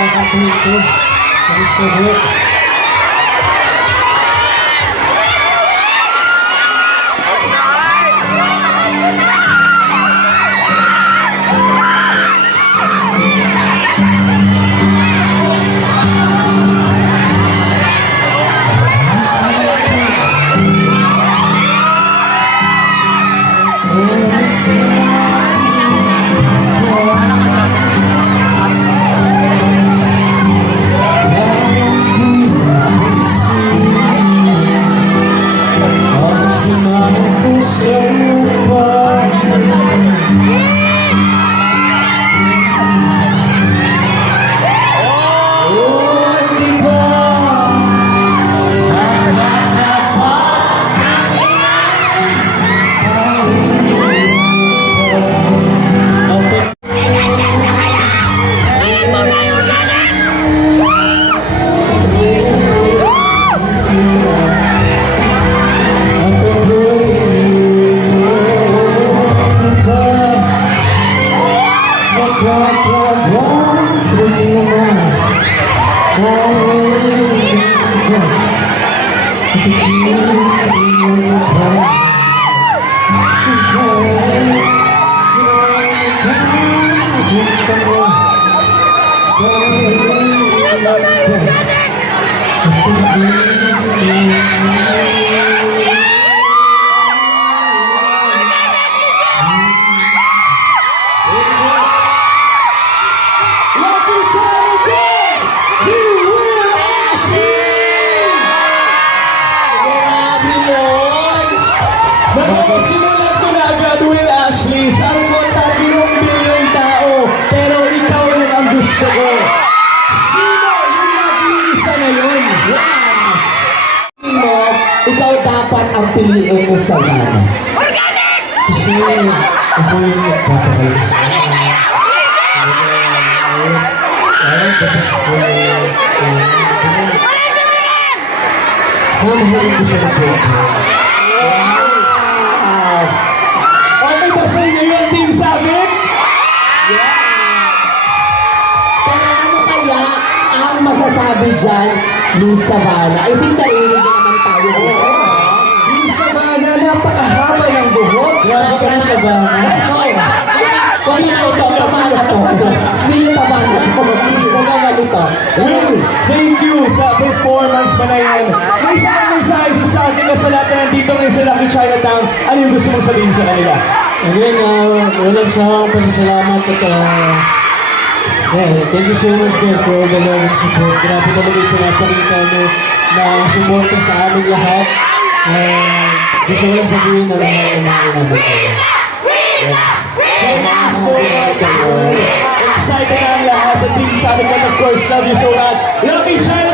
kakatuhin ko. Kasi sabi. Simulan ko na agad, Will Ashley. Sabi mo, 3 bilyong tao. Pero ikaw lang ang gusto ko. Sino yung nag-iisa na yun? Yes! Mo, ikaw dapat ang piliin ni Savannah. Kasi ako yung nagpapakalit sa kanya. Kaya dapat ko mamahalin ko siya na po. Okay ba sa inyo yun, Team Sabit? Pero ano kaya ang masasabi dyan ni Savannah? I think narinig na naman tayo dito. Yung Savannah, napakahaba ng buhok. Grabe ka na, Savannah. Kung ito, tama na to. Hindi tama na to. Huwag ang malito. Will, thank you sa performance mo na yun. May isang mensahe sa atin na sa lahat na nandito ngayon sa Lucky Chinatown. Ano yung gusto mong sabihin sa kanila? Again, walang sawang pasasalamat at thank you so much guys for all the love and support. Grabe talaga yung pinapakita nyo na suporta sa aming lahat. Gusto ko lang sabihin na lang ang mga inabot ko. Yes. Thank you so much. Excited na ang lahat sa Team Sabit, and of course, love you so much. Lucky Chinatown!